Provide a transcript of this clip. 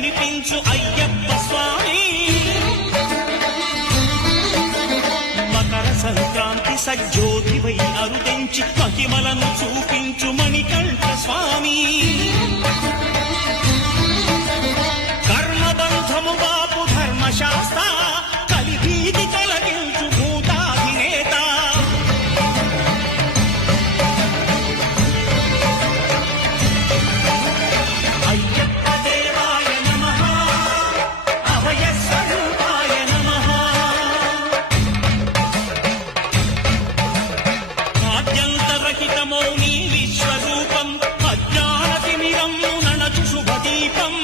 కనిపించు అయ్యప్ప స్వామి మకర సంక్రాంతి సజ్జోతివై అరుదెంచి మహిమలను చూపించు మణికంఠ స్వామి కర్మబంధము బాపు ధర్మశాస్త్ర కలిభీతి తొలగించు భూతాధినేత అయ్యప్ప దేవాయ నమః అభయ స్వరూపాయ నమః ఆద్యంతరహితమౌ నీ విశ్వరూపం అజ్ఞానతిమిరం నణచు శుభదీపం